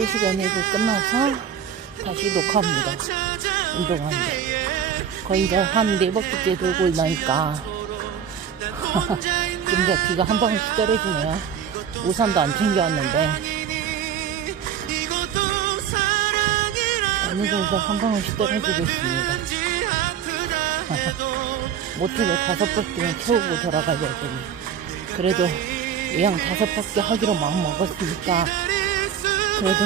3시간 일을 끝나서 다시 녹화합니다. 운동하는데. 거의 한네 바퀴째 돌고 나니까. 근데 비가 한 방울씩 떨어지네요. 우산도 안 챙겨왔는데. 어느 정도 한 방울씩 떨어지고 있습니다. 모텔에 다섯 바퀴는 채우고 돌아가야 되니. 그래도 예양 다섯 바퀴 하기로 마음 먹었으니까 그래도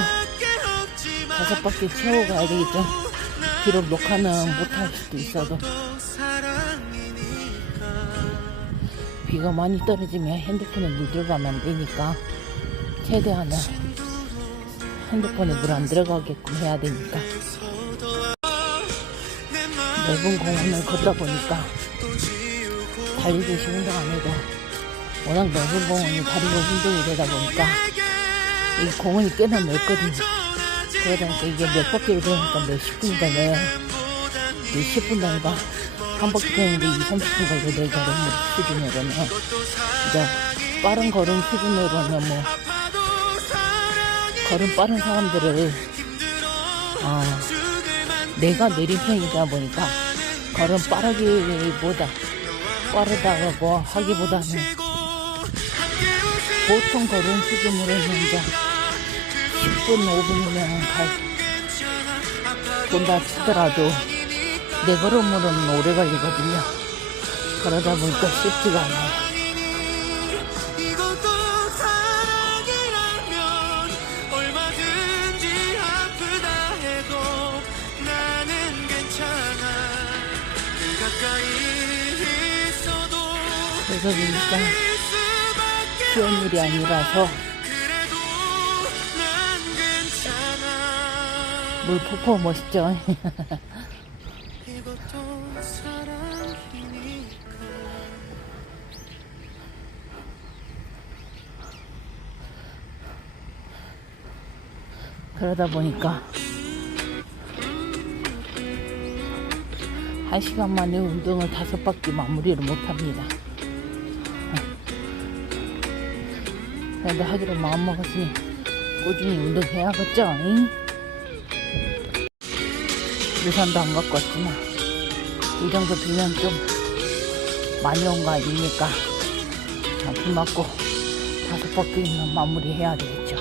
다섯 바퀴 채우고 가야 되겠죠. 비록 녹화는 못할 수도 있어도 비가 많이 떨어지면 핸드폰에 물 들어가면 안 되니까 최대한은 핸드폰에 물 안 들어가게끔 해야 되니까 넓은 공원을 걷다 보니까 달리듯이 운동 안 해도 워낙 넓은 공원이 다리가 운동이 되다 보니까 이 공원이 꽤나 넓거든요. 그러다 보니까 이게 몇 바퀴를 도니까 몇십 분이 걸려요. 이 10분 아니라 한 바퀴 도는데 2, 30분 걸려요. 걸음 수준으로는. 이제 빠른 걸음 수준으로는 뭐 걸음 빠른 사람들을 아 내가 느린 편이다 보니까 걸음 빠르기보다 빠르다고 하기보다는 보통 걸음 수준으로는 이제 10분, 5분이면 갈, 본다 치더라도 내 걸음으로는 오래 걸리거든요. 그러다 보니까 쉽지가 않아요. 그래서 수밖에 쉬운 일이 아니라서 물 폭포 멋있죠? 그러다 보니까 한 시간 만에 운동을 다섯 바퀴 마무리를 못 합니다. 그래도 하기로 마음 먹었으니 꾸준히 운동해야겠죠? 잉? 유산도 안 갖고 왔지만 이 정도 비면 좀 많이 온 거 아닙니까? 자, 비 맞고 다섯 바퀴는 마무리해야 되겠죠.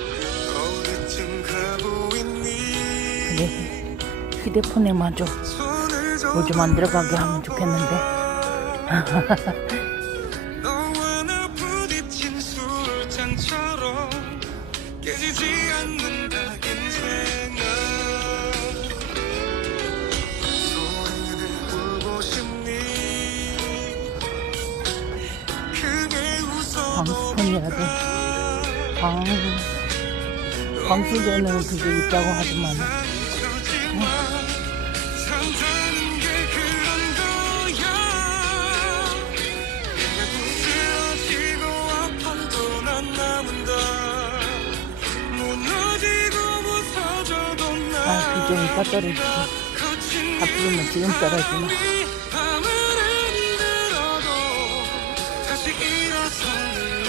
근데 휴대폰에만 좀 손을 물좀안 들어가게 하면 좋겠는데. 방수폰이라도 방 방수되는 그게 있다고 하지만 아, 비좀 이따 떨어지지. 거친 앞으로는 지금 떨어지나. 일